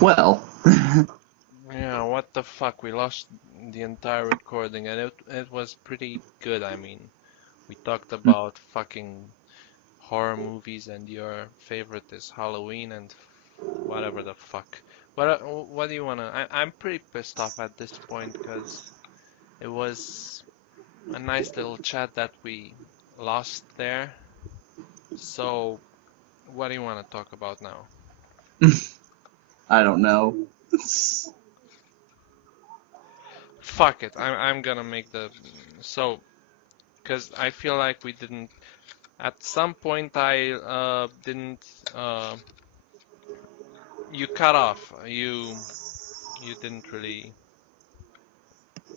Well, Yeah, what the fuck? We lost the entire recording and it was pretty good. I mean, we talked about fucking horror movies and your favorite is Halloween and whatever the fuck. What do you wanna? I'm pretty pissed off at this point because it was a nice little chat that we lost there. So, what do you want to talk about now? I don't know. Fuck it. I'm gonna make the so because I feel like we didn't. At some point, I didn't. You cut off. You didn't really.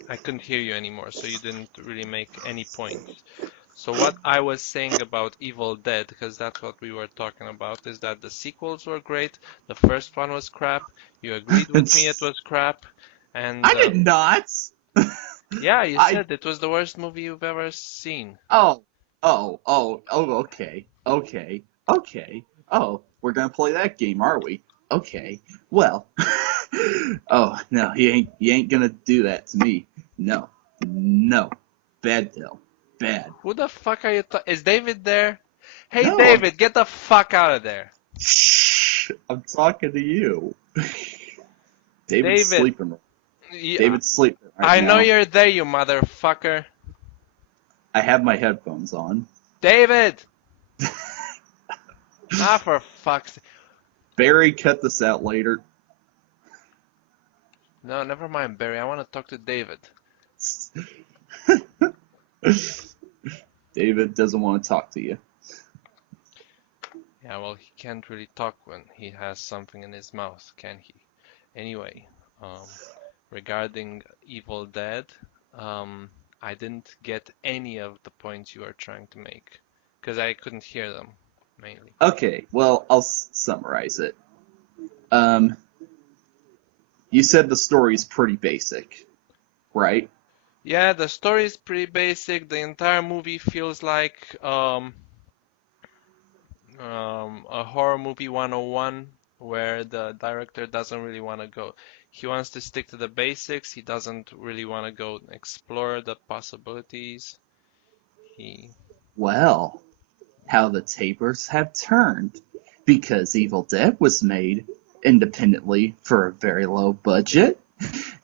I couldn't hear you anymore, so you didn't really make any points. So what I was saying about Evil Dead, because that's what we were talking about, is that the sequels were great. The first one was crap. You agreed with me it was crap, and I did not. yeah, you I said it was the worst movie you've ever seen. oh okay okay. Oh, we're gonna play that game, are we? Okay. Well. Oh no, he ain't gonna do that to me. No, no. Bad Bill. Bad. Who the fuck are you? Is David there? Hey, No, David, get the fuck out of there. I'm talking to you. David's David, sleeping. yeah, David's sleeping right I know now. you're there, you motherfucker. I have my headphones on. David! Ah, for fuck's sake. Barry, cut this out later. No, never mind, Barry. I want to talk to David. David doesn't want to talk to you. Yeah, well, he can't really talk when he has something in his mouth, can he? Anyway, um, regarding Evil Dead, I didn't get any of the points you were trying to make because I couldn't hear them mainly. Okay, well, I'll summarize it. Um, you said the story's pretty basic, right? Yeah, the story is pretty basic. The entire movie feels like a horror movie 101 where the director doesn't really want to go. He wants to stick to the basics. He doesn't really want to go explore the possibilities. He, Well, how the tables have turned. Because Evil Dead was made independently for a very low budget,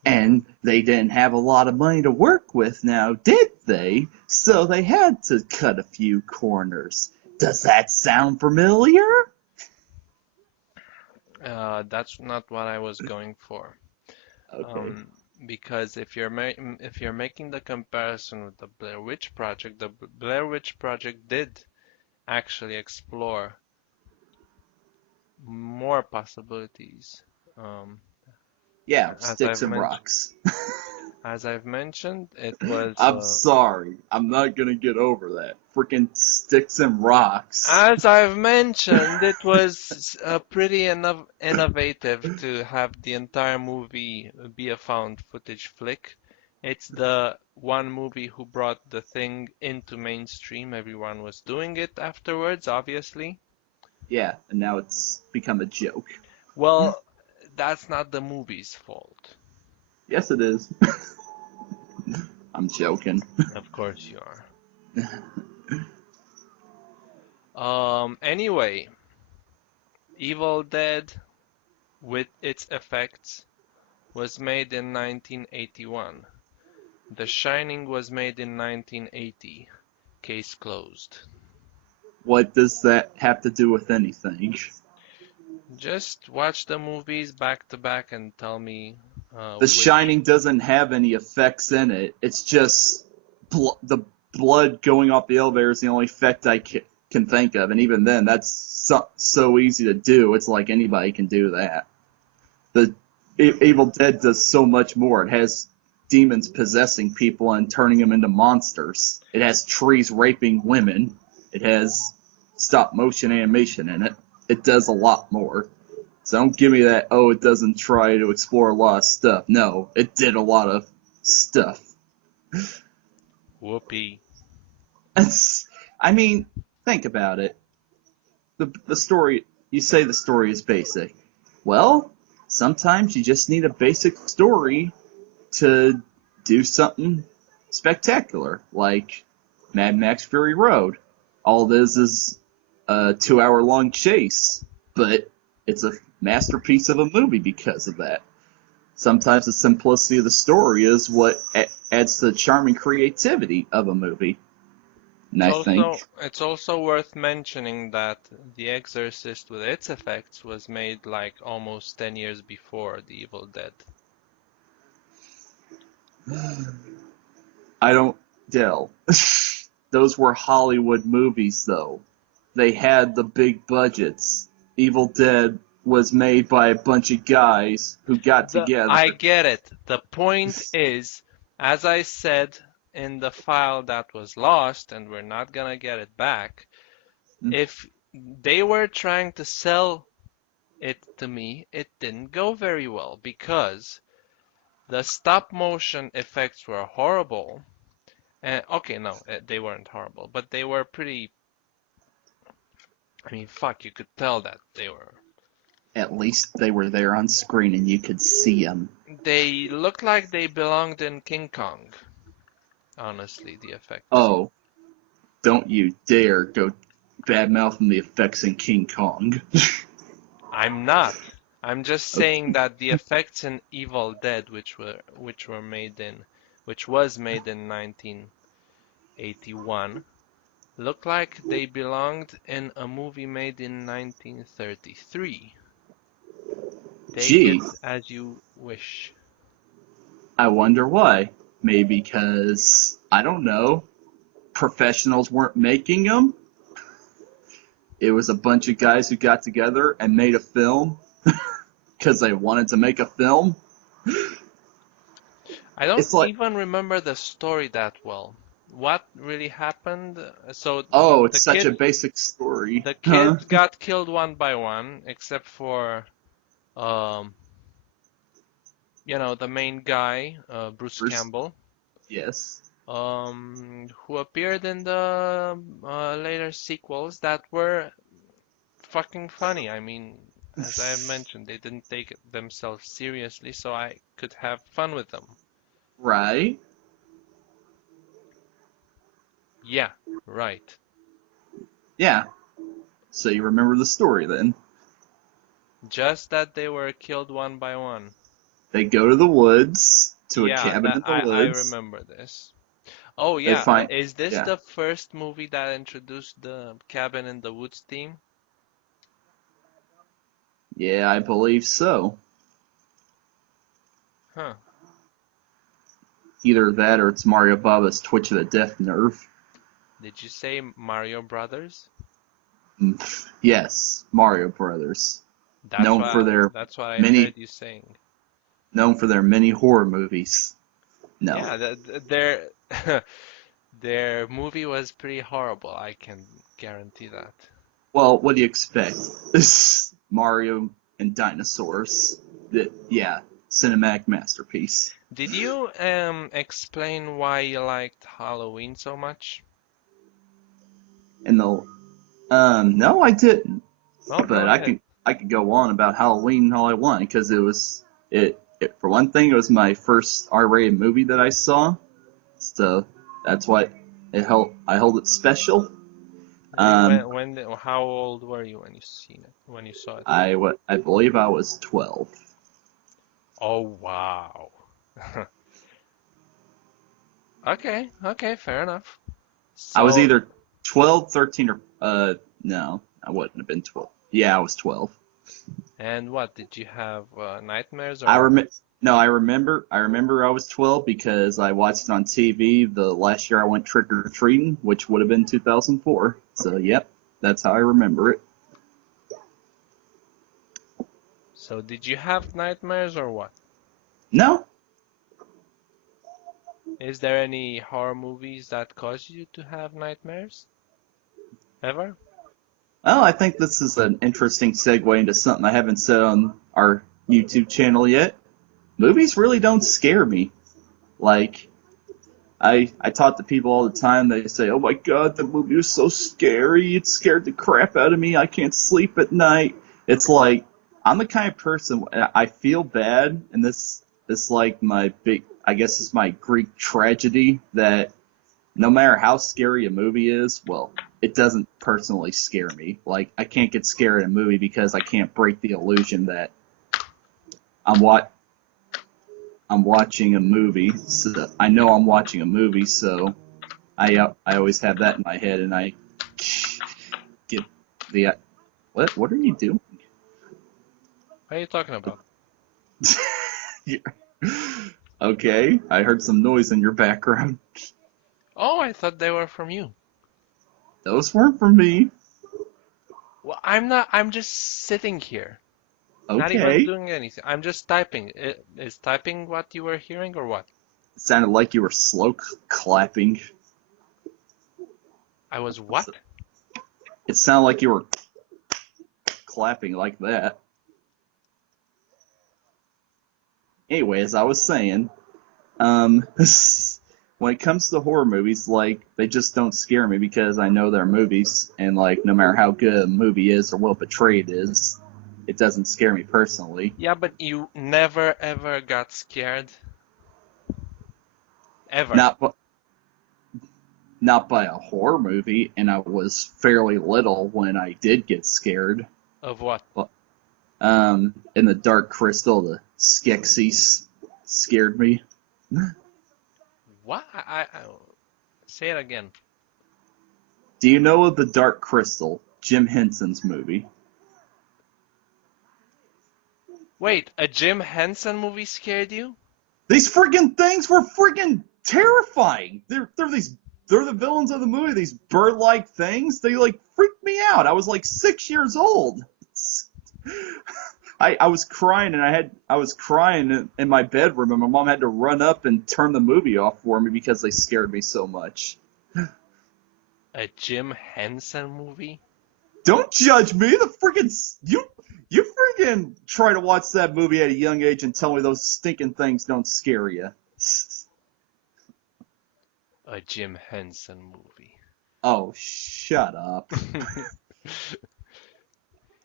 and they didn't have a lot of money to work with now, did they? So they had to cut a few corners. Does that sound familiar? that's not what I was going for. Okay. Um, because if you're making the comparison with the Blair Witch Project, the Blair Witch Project did actually explore more possibilities. Um, Yeah, as sticks I've and mentioned, rocks. it was I'm sorry. I'm not gonna get over that. Freaking sticks and rocks. as I've mentioned, it was pretty innovative to have the entire movie be a found footage flick. It's the one movie who brought the thing into mainstream. Everyone was doing it afterwards, obviously. Yeah, and now it's become a joke. Well, that's not the movie's fault. Yes, it is. I'm joking. Of course you are. Anyway, Evil Dead with its effects was made in 1981. The Shining was made in 1980. Case closed. What does that have to do with anything? Just watch the movies back to back and tell me The which. Shining doesn't have any effects in it. It's just the blood going off the elevator is the only effect I can think of, and even then, that's so easy to do. It's like anybody can do that. The Evil Dead does so much more. It has demons possessing people and turning them into monsters. It has trees raping women. It has stop motion animation in it. It does a lot more. So don't give me that, oh, it doesn't try to explore a lot of stuff. No, it did a lot of stuff. Whoopee. I mean, think about it. The story. You say the story is basic. Well, sometimes you just need a basic story to do something spectacular, like Mad Max Fury Road. All it is a 2 hour long chase, but it's a masterpiece of a movie because of that. Sometimes the simplicity of the story is what adds to the charm and creativity of a movie. And I think, It's also worth mentioning that The Exorcist with its effects was made like almost 10 years before The Evil Dead. I don't, Dell. Those were Hollywood movies, though. They had the big budgets. Evil Dead was made by a bunch of guys who got I together. get it. The point is, as I said in the file that was lost, and we're not gonna get it back, if they were trying to sell it to me, it didn't go very well because the stop motion effects were horrible. And okay, no, they weren't horrible, but they were pretty. I mean, fuck, you could tell that they were. At least they were there on screen and you could see them. They looked like they belonged in King Kong. Honestly, the effects. Oh, don't you dare go bad-mouthing the effects in King Kong. I'm not. I'm just saying that the effects in Evil Dead, which was made in 1981, look like they belonged in a movie made in 1933. Take it Gee, as you wish. I wonder why. Maybe because, I don't know, professionals weren't making them? It was a bunch of guys who got together and made a film because they wanted to make a film? I don't It's like, even remember the story that well. What really happened? So oh, the it's such a kid, basic story. the Huh? kids got killed one by one, except for um, the main guy, Bruce Bruce, Campbell, yes. who appeared in the later sequels that were fucking funny. I mean, as I mentioned, they didn't take themselves seriously, so I could have fun with them. Right? Yeah, right. Yeah. So you remember the story then. Just that they were killed one by one. They go to the woods, to a Yeah, cabin that in the I woods. remember this. Oh They yeah, find, is this yeah. the first movie that introduced the cabin in the woods theme? Yeah, I believe so. Huh. Either that or it's Mario Baba's Twitch of the Death Nerve. Did you say Mario Brothers? Yes, Mario Brothers. That's Known for what their that's what I many heard you saying. known for their many horror movies. No. Yeah, their their movie was pretty horrible. I can guarantee that. Well, what do you expect? Mario and dinosaurs. Yeah, cinematic masterpiece. Did you explain why you liked Halloween so much? And the no, I didn't. Well, go But ahead. I could go on about Halloween all I want because it for one thing it was my first R-rated movie that I saw, so that's why I hold it special. Really? Um, How old were you when when you saw it? I believe I was 12. Oh, wow. Okay, okay, fair enough. I was So, either 12, 13, or no, I wouldn't have been 12. Yeah, I was 12. and what, did you have nightmares I or? rem No, I remember I was 12 because I watched it on TV the last year I went trick or treating, which would have been 2004. So, yep, that's how I remember it. So, did you have nightmares or what? No, Is there any horror movies that cause you to have nightmares? Ever? well, I think this is an interesting segue into something I haven't said on our YouTube channel yet. Movies really don't scare me. Like, I talk to people all the time. They say, "Oh my God, the movie was so scary. It scared the crap out of me. I can't sleep at night." It's like I'm the kind of person I feel bad, and this like my big I guess it's my Greek tragedy that no matter how scary a movie is, well, it doesn't personally scare me. Like I can't get scared in a movie because I can't break the illusion that I'm what I'm watching a movie. So I know I'm watching a movie, so I always have that in my head, and I get the what are you doing? What are you talking about? Okay, I heard some noise in your background. Oh, I thought they were from you. Those weren't from me. Well, I'm not. I'm just sitting here, not even Okay, doing anything. I'm just typing. Is typing what you were hearing or what? it sounded like you were slow clapping. I was what? It sounded like you were clapping like that. Anyway, as I was saying, um, when it comes to horror movies, like they just don't scare me because I know they're movies, and like no matter how good a movie is or well portrayed is, it doesn't scare me personally. Yeah, but you never ever got scared. Ever. Not not by a horror movie, and I was fairly little when I did get scared. Of what? But in the Dark Crystal, the Skeksis scared me. What? Say it again. Do you know of the Dark Crystal, Jim Henson's movie? Wait, a Jim Henson movie scared you? These freaking things were freaking terrifying. They're the villains of the movie. These bird-like things. They like freaked me out. I was like 6 years old. I was crying and I was crying in my bedroom and my mom had to run up and turn the movie off for me because they scared me so much. A Jim Henson movie? Don't judge me. The freaking you freaking try to watch that movie at a young age and tell me those stinking things don't scare you. A Jim Henson movie. Oh, shut up.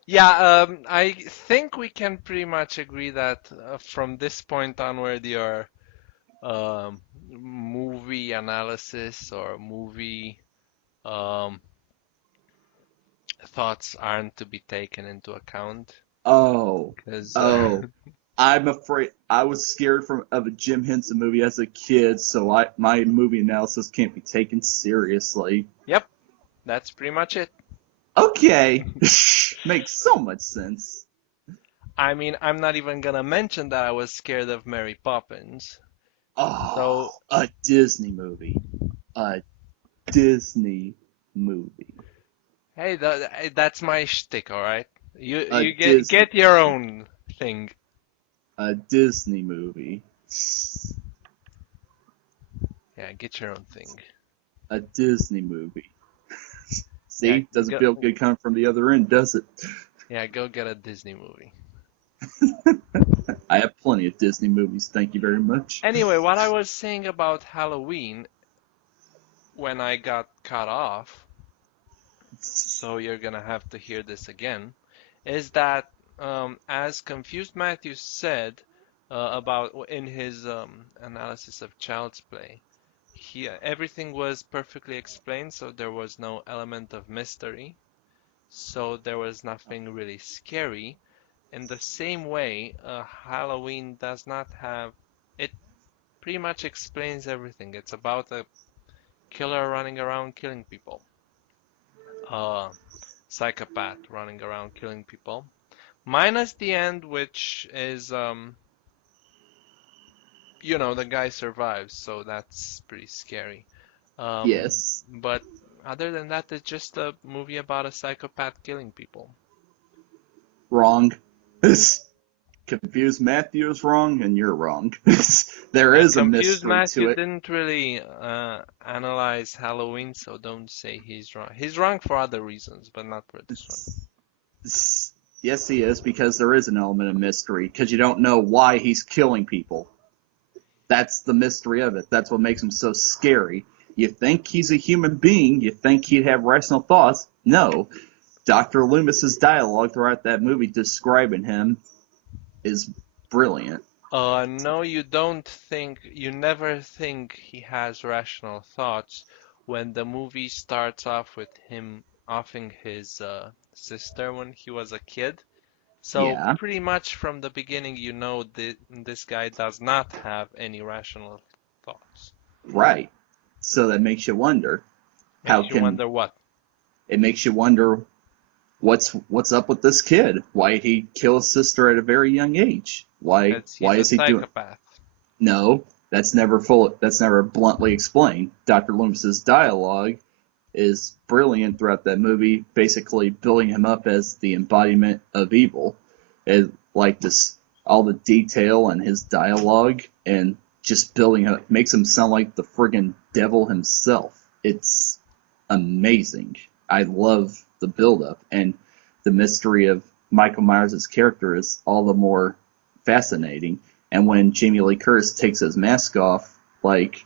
Yeah, I think we can pretty much agree that from this point onward, your movie analysis or movie um, thoughts aren't to be taken into account. Oh, Because, oh. I'm afraid I was scared of a Jim Henson movie as a kid, so my movie analysis can't be taken seriously. yep, that's pretty much it. Okay, makes so much sense. I mean, I'm not even gonna mention that I was scared of Mary Poppins. Oh, So, a Disney movie. A Disney movie. hey, that's my shtick, all right? You A you Disney get your movie. own thing. A Disney movie. Yeah, get your own thing. A Disney movie. Yeah, See, doesn't feel go good coming from the other end, does it? yeah, go get a Disney movie. I have plenty of Disney movies, thank you very much. Anyway, what I was saying about Halloween when I got cut off, so you're gonna have to hear this again, is that as Confused Matthew said about in his analysis of Child's Play, everything was perfectly explained, so there was no element of mystery, so there was nothing really scary. In the same way, Halloween does not have it. Pretty much explains everything. It's about a killer running around killing people. Uh, Psychopath running around killing people. Minus the end, which is, the guy survives, so that's pretty scary. Yes. But other than that, it's just a movie about a psychopath killing people. Wrong. Confused Matthew is wrong, and you're wrong. There Yeah, is a Confused mystery Matthew to it. didn't really analyze Halloween, so don't say he's wrong. He's wrong for other reasons, but not for this one. Yes, he is, because there is an element of mystery, because you don't know why he's killing people. That's the mystery of it. That's what makes him so scary. You think he's a human being, you think he'd have rational thoughts. No. Dr. Loomis's dialogue throughout that movie describing him is brilliant. No, you don't think, you never think he has rational thoughts when the movie starts off with him offing his sister when he was a kid. So Yeah, pretty much from the beginning, you know that this guy does not have any rational thoughts. right. So that makes you wonder how Makes you can wonder what? it makes you wonder what's up with this kid? Why did he kill his sister at a very young age? Why Because why he's a is he doing? psychopath. No, that's never bluntly explained. Dr. Loomis's dialogue is brilliant throughout that movie, basically building him up as the embodiment of evil. And like this, all the detail and his dialogue, and just building him makes him sound like the friggin' devil himself. It's amazing. I love the build-up, and the mystery of Michael Myers' character is all the more fascinating. And when Jamie Lee Curtis takes his mask off, like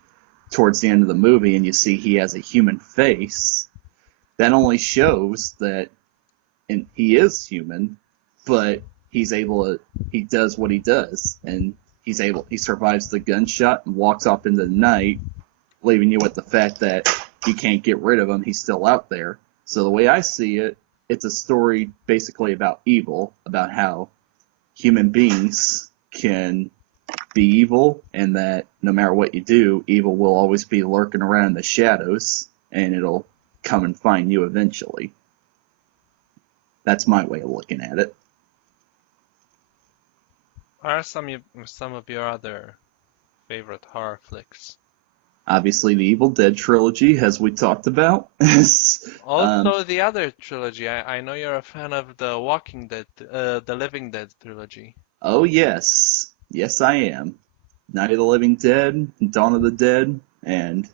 towards the end of the movie, and you see he has a human face, that only shows that and he is human, but he does what he does, and he survives the gunshot and walks off into the night, leaving you with the fact that you can't get rid of him. He's still out there. So the way I see it, it's a story basically about evil, about how human beings can be evil, and that no matter what you do, evil will always be lurking around in the shadows, and it'll come and find you eventually. That's my way of looking at it. What are some of your other favorite horror flicks? Obviously, the Evil Dead trilogy, as we talked about. Also, the other trilogy. I know you're a fan of the Walking Dead, the Living Dead trilogy. Oh, yes. Yes, I am. Night of the Living Dead, Dawn of the Dead, and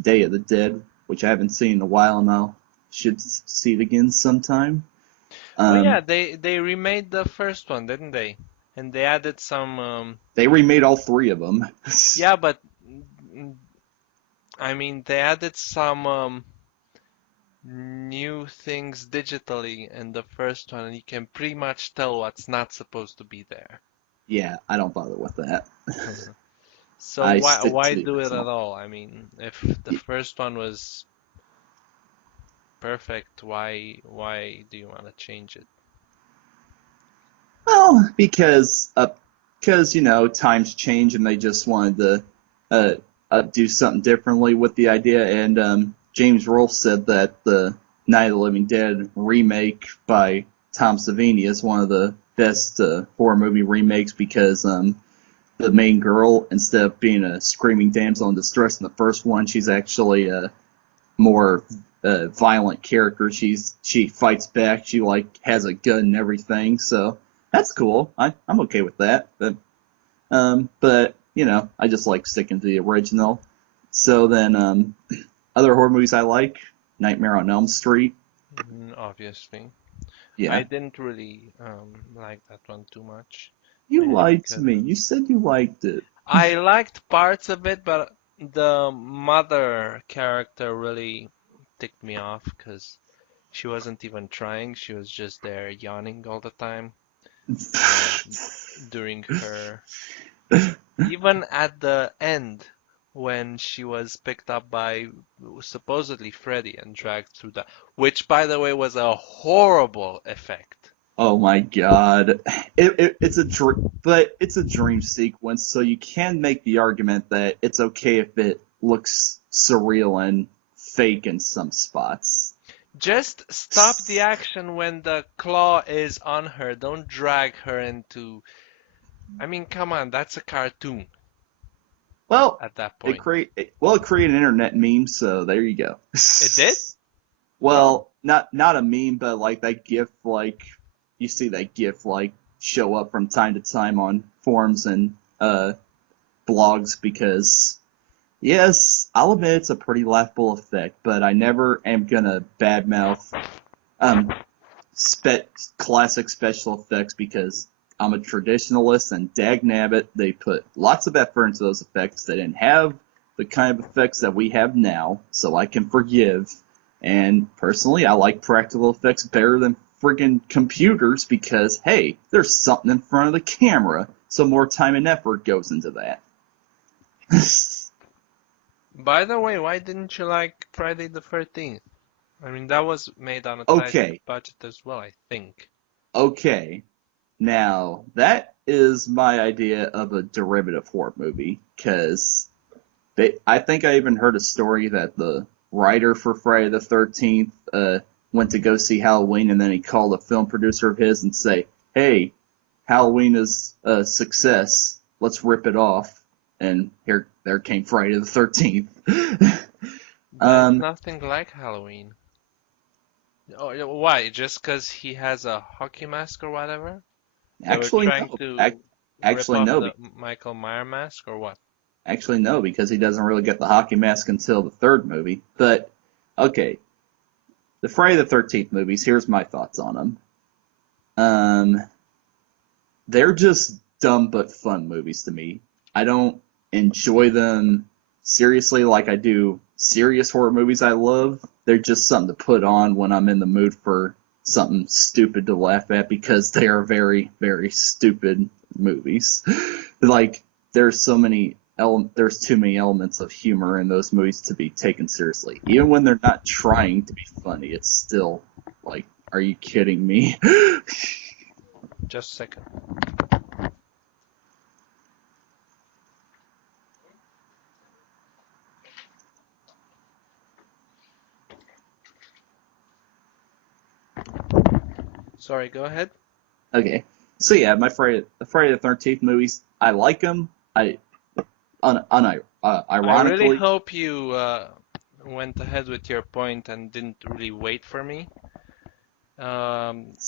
Day of the Dead, which I haven't seen in a while, and I should see it again sometime. Oh yeah, Um, they remade the first one, didn't they? And they added some they remade all three of them. yeah, but mm, I mean they added some new things digitally in the first one, and you can pretty much tell what's not supposed to be there. Yeah, I don't bother with that. So I why stick to why the do it at original. all? I mean, if the first one was perfect, why do you want to change it? Well, because times change and they just wanted to uh, do something differently with the idea. And James Rolfe said that the Night of the Living Dead remake by Tom Savini is one of the best horror movie remakes because the main girl, instead of being a screaming damsel in distress in the first one, she's actually a more violent character. She fights back. She like has a gun and everything. So that's cool. I'm okay with that. But I just like sticking to the original. So then, other horror movies I like, Nightmare on Elm Street. Obviously. I Yeah, didn't really like that one too much, you mainly lied to because me. of You said you liked it. I liked parts of it, but the mother character really ticked me off because she wasn't even trying. She was just there yawning all the time uh, during her. Even at the end, when she was picked up by supposedly Freddy and dragged through the, which by the way was a horrible effect. Oh my god. It's a but it's a dream sequence, so you can make the argument that it's okay if it looks surreal and fake in some spots. Just stop the action when the claw is on her. Don't drag her into. I mean, come on, that's a cartoon Well, at that point. it created an internet meme, so there you go. It did? Oh, Well, not a meme, but like that GIF, like you see that GIF like show up from time to time on forums and blogs because yes, I'll admit it's a pretty laughable effect, but I never am gonna badmouth um classic special effects because I'm a traditionalist, and dagnabbit, they put lots of effort into those effects. They didn't have the kind of effects that we have now, so I can forgive. And personally, I like practical effects better than friggin' computers because, hey, there's something in front of the camera, so more time and effort goes into that. By the way, why didn't you like Friday the 13th? I mean, that was made on a tight Okay, budget as well, I think. okay. Now, that is my idea of a derivative horror movie, because I think I even heard a story that the writer for Friday the 13th went to go see Halloween, and then he called a film producer of his and say, "Hey, Halloween is a success. Let's rip it off." And there came Friday the 13th. But it's um, nothing like Halloween. Oh, yeah, why? Just because he has a hockey mask or whatever? They were actually trying no. to rip Actually off no. the Michael Myers mask or what? Actually no, because he doesn't really get the hockey mask until the third movie. But okay, the Friday the 13th movies. Here's my thoughts on them. Um, they're just dumb but fun movies to me. I don't enjoy them seriously like I do serious horror movies I love. They're just something to put on when I'm in the mood for something stupid to laugh at because they are very, very stupid movies. Like, there's too many elements of humor in those movies to be taken seriously. Even when they're not trying to be funny, it's still like, are you kidding me? Just a second. Sorry, go ahead. Okay. So yeah, the Friday the 13th movies, I like them. I really Ironically, hope you went ahead with your point and didn't really wait for me.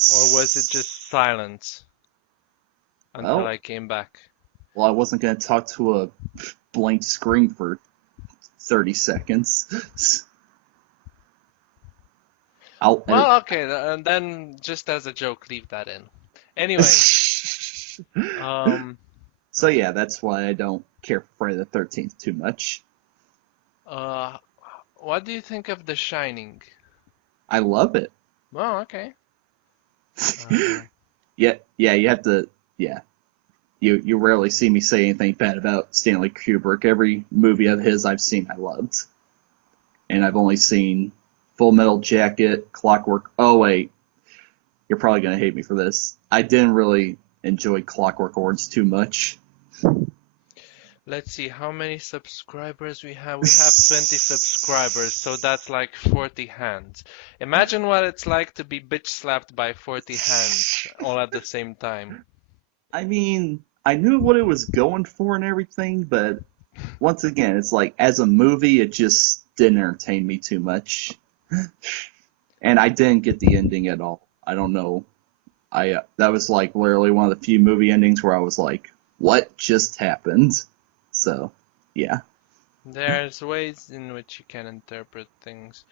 Or was it just silence until well, I came back? I wasn't going to talk to a blank screen for 30 seconds. I'll edit. Well, okay, then just as a joke, leave that in. Anyway, um, So yeah, that's why I don't care for Friday the 13th too much. uh, what do you think of The Shining? I love it. Oh, okay. Uh, Yeah, you have to. Yeah, you rarely see me say anything bad about Stanley Kubrick. Every movie of his I've seen, I loved, and I've only seen Full Metal Jacket, Clockwork. Oh wait, you're probably gonna hate me for this. I didn't really enjoy Clockwork Orange too much. let's see how many subscribers we have. We have 20 subscribers, so that's like 40 hands. Imagine what it's like to be bitch slapped by 40 hands all at the same time. I mean, I knew what it was going for and everything, but once again, it's like as a movie, it just didn't entertain me too much, and I didn't get the ending at all. I don't know. I That was like literally one of the few movie endings where I was like, "What just happened?" So, yeah. There's ways in which you can interpret things.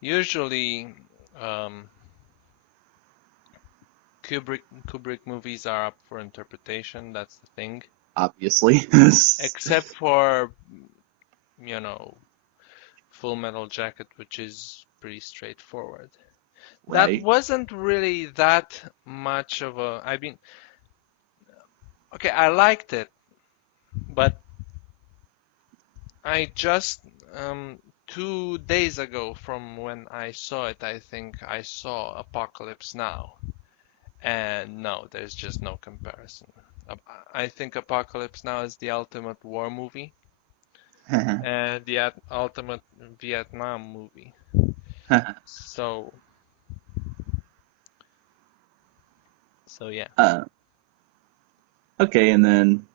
Usually, um, Kubrick movies are up for interpretation. That's the thing. Obviously. Except for, you know, Full Metal Jacket, which is pretty straightforward. That Right. wasn't really that much of a. I mean, okay, I liked it, but I just 2 days ago from when I saw it, I think I saw Apocalypse Now, and no, there's just no comparison. I think Apocalypse Now is the ultimate war movie and the ultimate Vietnam movie. So, so yeah. uh, okay, and then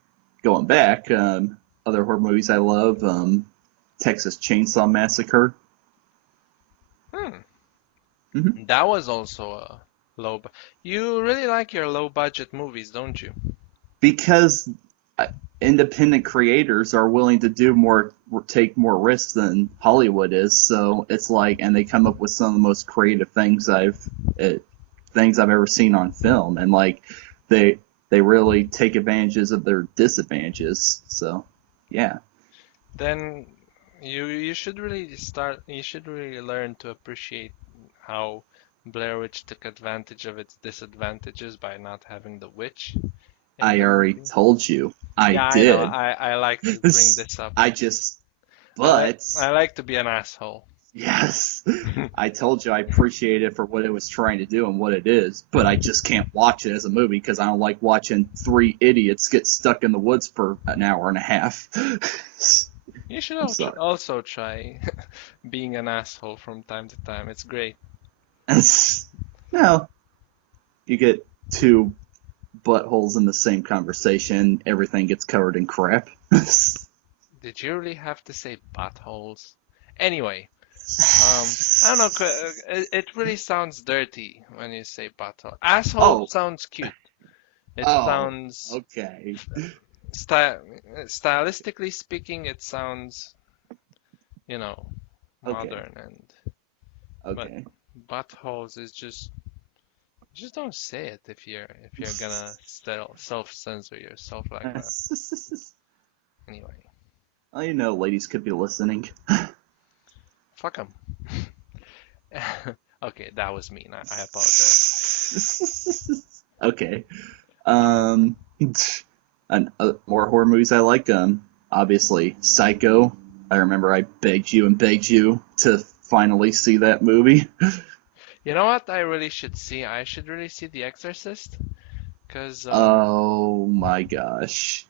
going back, other horror movies I love, Texas Chainsaw Massacre. Hmm. Hmm. That was also a You really like your low budget movies, don't you? Because uh, independent creators are willing to do more, take more risks than Hollywood is. So it's like, and they come up with some of the most creative uh, things I've ever seen on film. And like, they they really take advantages of their disadvantages. So, yeah. Then you should really start. You should really learn to appreciate how Blair Witch took advantage of its disadvantages by not having the witch in I the already movie. told you. I Yeah, I know. did. I like to bring this up. I just, I but I like to be an asshole. yes, I told you I appreciate it for what it was trying to do and what it is, but I just can't watch it as a movie because I don't like watching three idiots get stuck in the woods for an hour and a half. You should I'm sorry. also try being an asshole from time to time. It's great. No, you get two buttholes in the same conversation, everything gets covered in crap. Did you really have to say buttholes? Anyway, I don't know. It really sounds dirty when you say butthole. Asshole Oh, sounds cute. It oh, sounds okay, stylistically speaking, it sounds, you know, okay, modern and but okay. buttholes is just don't say it if you're gonna self-censor yourself like that. Anyway, Well, you know, ladies could be listening. fuck 'em. Okay, that was mean. I apologize. Okay. Um, and more horror movies I like. Obviously Psycho. I remember I begged you to finally see that movie. You know what I really should see? I should really see The Exorcist, 'cause Oh my gosh.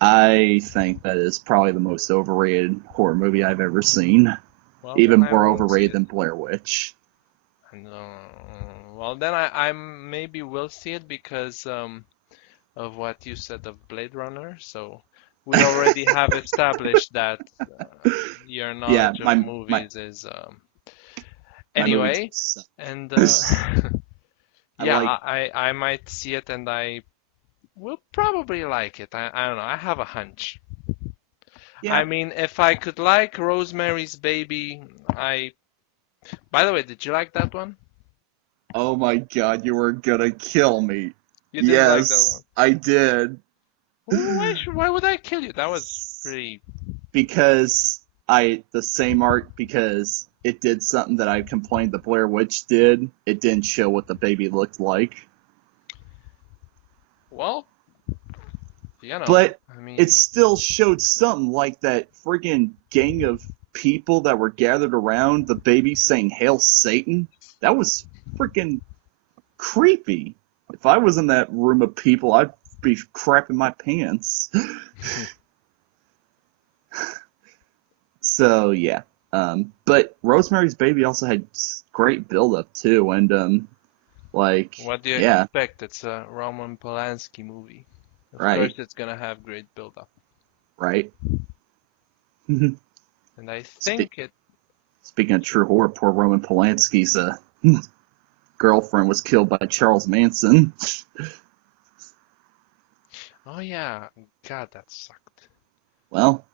I think that is probably the most overrated horror movie I've ever seen. well then Even I more won't see overrated it. than Blair Witch. And, well then I maybe will see it because of what you said of Blade Runner. So we already have established that your Yeah, knowledge of my movies is my movie anyway. tastes And suck. I yeah, like I might see it and I will probably like it. I don't know. I have a hunch. I yeah. mean, if I could like Rosemary's Baby, I. By the way, did you like that one? Oh my god, you were gonna kill me. You didn't like that one. Yes, I did. Why would I kill you? That was pretty. Because the same art because it did something that I complained the Blair Witch did. It didn't show what the baby looked like. Well, you know, But I it mean, still showed something like that friggin' gang of people that were gathered around the baby saying Hail Satan. That was freaking creepy. If I was in that room of people, I'd be crapping my pants. So yeah. But Rosemary's Baby also had great build up too, and like what do you yeah, expect? It's a Roman Polanski movie. Of course, right, it's gonna have great build-up. right. And I Spe- think it. Speaking of true horror, poor Roman Polanski's girlfriend was killed by Charles Manson. Oh yeah, God, that sucked. Well,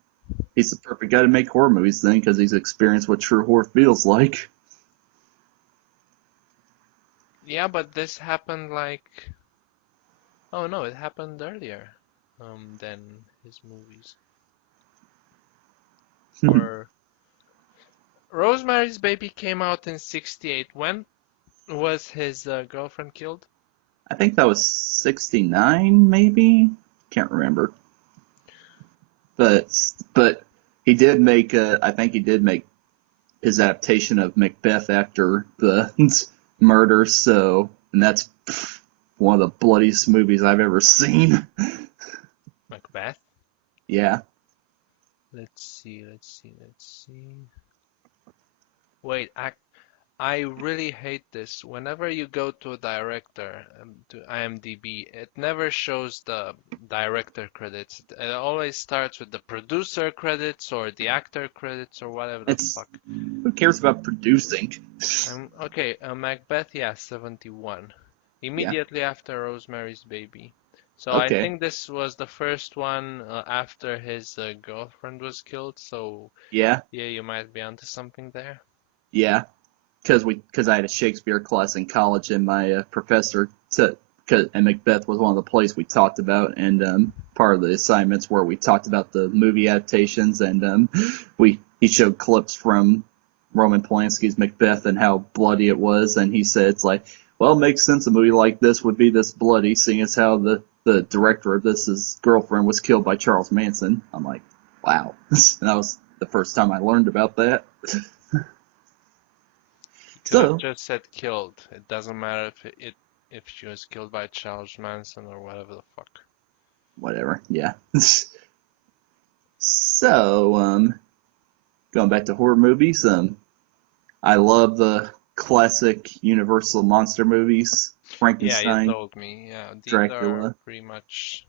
he's the perfect guy to make horror movies then, because he's experienced what true horror feels like. Yeah, but this happened like. Oh no, it happened earlier, than his movies. Or Rosemary's Baby came out in '68. When was his girlfriend killed? I think that was 69, maybe? Can't remember. But he did make I think he did make his adaptation of Macbeth after the murder, so and that's one of the bloodiest movies I've ever seen. Macbeth? Yeah. Let's see. Wait, I really hate this. Whenever you go to a director, to IMDb, it never shows the director credits. It always starts with the producer credits or the actor credits or whatever the It's fuck. who cares about producing? Okay, Macbeth, yeah, 71. Yeah. Immediately after Rosemary's Baby. So I Okay. think this was the first one after his girlfriend was killed. So Yeah. yeah, you might be onto something there. Yeah. Because I had a Shakespeare class in college, and my professor and Macbeth was one of the plays we talked about, and part of the assignments where we talked about the movie adaptations, and he showed clips from Roman Polanski's Macbeth and how bloody it was, and he said it's like, well, it makes sense a movie like this would be this bloody, seeing as how the director of this' girlfriend was killed by Charles Manson. I'm like, wow. And that was the first time I learned about that. Could have So, just said killed. It doesn't matter if she was killed by Charles Manson or whatever the fuck. whatever, yeah. So, going back to horror movies, I love the classic Universal monster movies, Yeah, you Frankenstein, told me. Yeah, these are Dracula. pretty much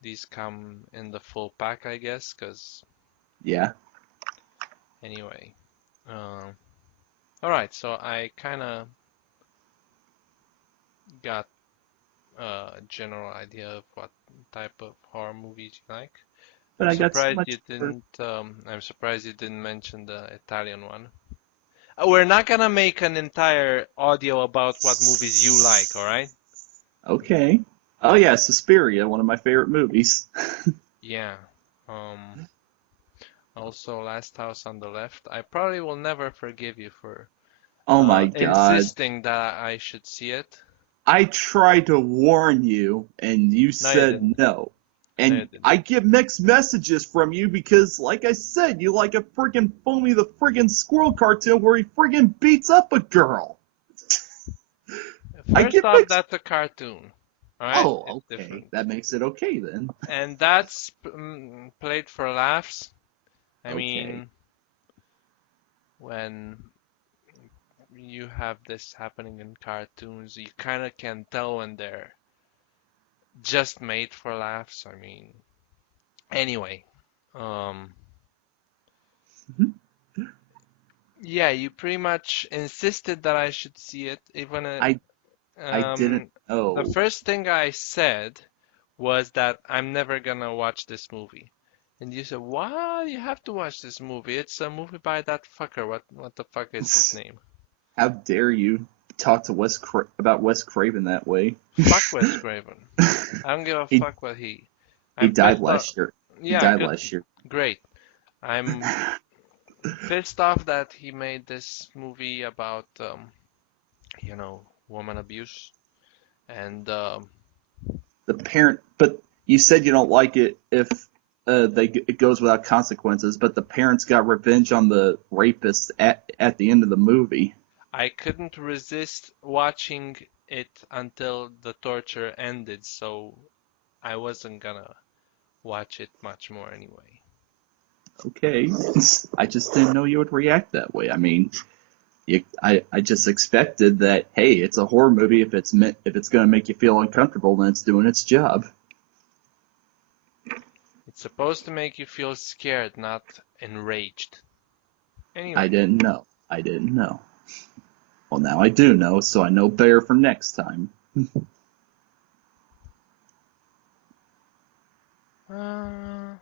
these come in the full pack, I guess. Cause Yeah. anyway. Um, all right, so I kind of got a general idea of what type of horror movies you like. But I got so much I'm surprised you didn't mention the Italian one. We're not gonna make an entire audio about what movies you like, all right? Okay. Oh yeah, Suspiria, one of my favorite movies. Yeah. Um, Also, Last House on the Left. I probably will never forgive you for Oh my God. insisting that I should see it. I tried to warn you, and you No, you said didn't. no. No, you And didn't. I get mixed messages from you because, like I said, you like a friggin' Foamy the friggin' Squirrel cartoon where he friggin' beats up a girl. I First get off, mixed. that's a cartoon. All right? It's Oh, okay. different. That makes it okay then. And that's played for laughs. I Okay. mean, when you have this happening in cartoons, you kind of can tell when they're just made for laughs. I mean, anyway, um, Mhm. yeah, you pretty much insisted that I should see it, even I I didn't the know. first thing I said was that I'm never gonna watch this movie. And you said, "What? You have to watch this movie. It's a movie by that fucker. What the fuck is his name?" How dare you talk to about Wes Craven that way? Fuck Wes Craven. I don't give a he fuck what he. he I'm died pissed off. last year. He Yeah, died good, last year. great. I'm pissed off that he made this movie about, woman abuse. And The parent, but you said you don't like it if it goes without consequences. But the parents got revenge on the rapist at the end of the movie. I couldn't resist watching it until the torture ended, so I wasn't gonna watch it much more anyway. Okay, I just didn't know you would react that way. I mean, I just expected that. Hey, it's a horror movie. If it's gonna make you feel uncomfortable, then it's doing its job. It's supposed to make you feel scared, not enraged. I Anyway, didn't know. I didn't know. Well, now I do know, so I know better for next time. uh,